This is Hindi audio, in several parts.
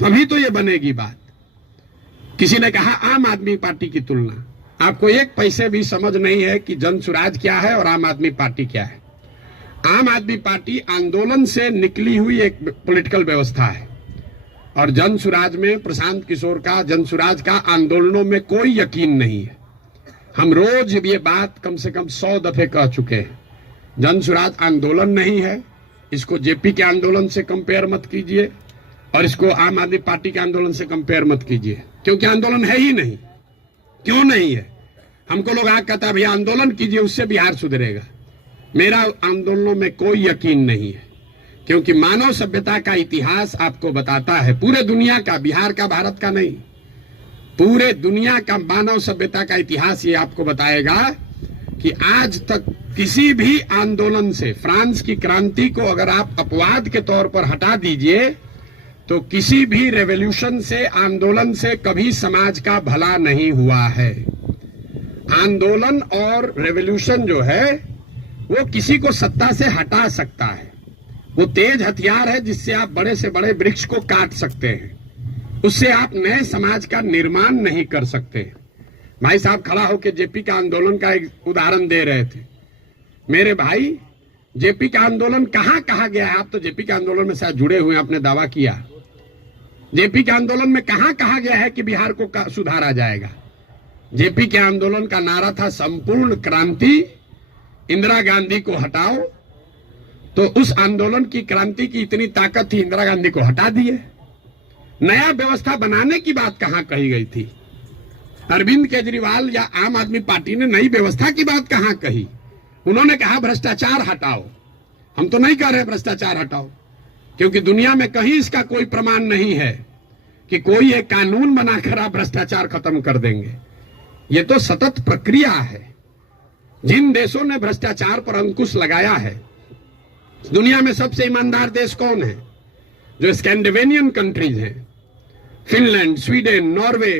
तभी तो ये बनेगी बात। किसी ने कहा आम आदमी पार्टी की तुलना, आपको एक पैसे भी समझ नहीं है कि जन सुराज क्या है और आम आदमी पार्टी क्या है। आम आदमी पार्टी आंदोलन से निकली हुई एक पॉलिटिकल व्यवस्था है और जन सुराज में प्रशांत किशोर का, जन सुराज का आंदोलनों में कोई यकीन नहीं है। हम रोज ये बात कम से कम 100 दफे कह चुके हैं। जन सुराज आंदोलन नहीं है, इसको जेपी के आंदोलन से कंपेयर मत कीजिए और इसको आम आदमी पार्टी के आंदोलन से कंपेयर मत कीजिए, क्योंकि आंदोलन है ही नहीं। क्यों नहीं है? हमको लोग आगे कहता है भैया आंदोलन कीजिए उससे बिहार सुधरेगा। मेरा आंदोलनों में कोई यकीन नहीं है, क्योंकि मानव सभ्यता का इतिहास आपको बताता है, पूरे दुनिया का, बिहार का, भारत का नहीं, पूरे दुनिया का मानव सभ्यता का इतिहास ये आपको बताएगा कि आज तक किसी भी आंदोलन से, फ्रांस की क्रांति को अगर आप अपवाद के तौर पर हटा दीजिए तो किसी भी रेवोल्यूशन से, आंदोलन से कभी समाज का भला नहीं हुआ है। आंदोलन और रेवोल्यूशन जो है वो किसी को सत्ता से हटा सकता है। वो तेज हथियार है जिससे आप बड़े से बड़े वृक्ष को काट सकते हैं, उससे आप नए समाज का निर्माण नहीं कर सकते। भाई साहब खड़ा होकर जेपी का आंदोलन का एक उदाहरण दे रहे थे। मेरे भाई, जेपी का आंदोलन कहां कहा गया है? आप तो जेपी के आंदोलन में शायद जुड़े हुए हैं, आपने दावा किया। जेपी के आंदोलन में कहां कहा गया है कि बिहार को सुधारा जाएगा? जेपी के आंदोलन का नारा था संपूर्ण क्रांति, इंदिरा गांधी को हटाओ। तो उस आंदोलन की, क्रांति की इतनी ताकत थी, इंदिरा गांधी को हटा दिए। नया व्यवस्था बनाने की बात कहां कही गई थी? अरविंद केजरीवाल या आम आदमी पार्टी ने नई व्यवस्था की बात कहां कही? उन्होंने कहा भ्रष्टाचार हटाओ। हम तो नहीं कह रहे भ्रष्टाचार हटाओ, क्योंकि दुनिया में कहीं इसका कोई प्रमाण नहीं है कि कोई एक कानून बनाकर आप भ्रष्टाचार खत्म कर देंगे। ये तो सतत प्रक्रिया है। जिन देशों ने भ्रष्टाचार पर अंकुश लगाया है, दुनिया में सबसे ईमानदार देश कौन है? जो स्कैंडिनेवियन कंट्रीज हैं, फिनलैंड, स्वीडन, नॉर्वे,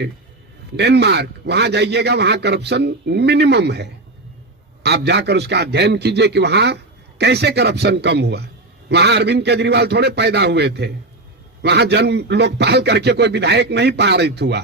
डेनमार्क, वहां जाइएगा, वहां करप्शन मिनिमम है। आप जाकर उसका अध्ययन कीजिए कि वहां कैसे करप्शन कम हुआ। वहां अरविंद केजरीवाल थोड़े पैदा हुए थे, वहां जन्म लोकपाल करके कोई विधायक नहीं पारित हुआ।